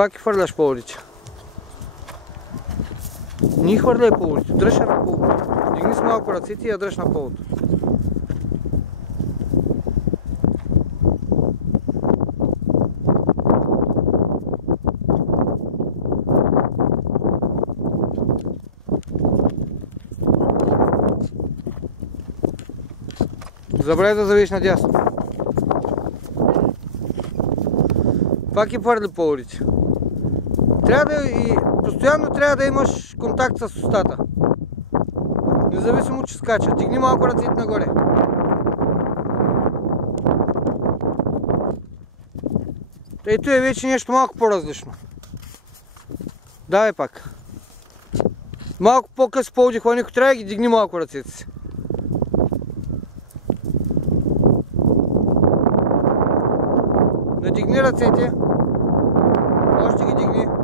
Пак ги хвърляш по улици. Ни хвърляй по улици, дръж я на полото. Дигни с малко ръцете и я дръж на полото. Забравяй да завиш надясно. Пак ги хвърли по улици. Постоянно трябва да имаш контакт с устата. Независимо, че скача. Дигни малко ръцете нагоре. Ето е вече нещо малко по-различно. Давай пак. Малко по-къс по-удих, ако трябва да ги дигни малко ръцете си. Надигни ръцете. Още ги дигни.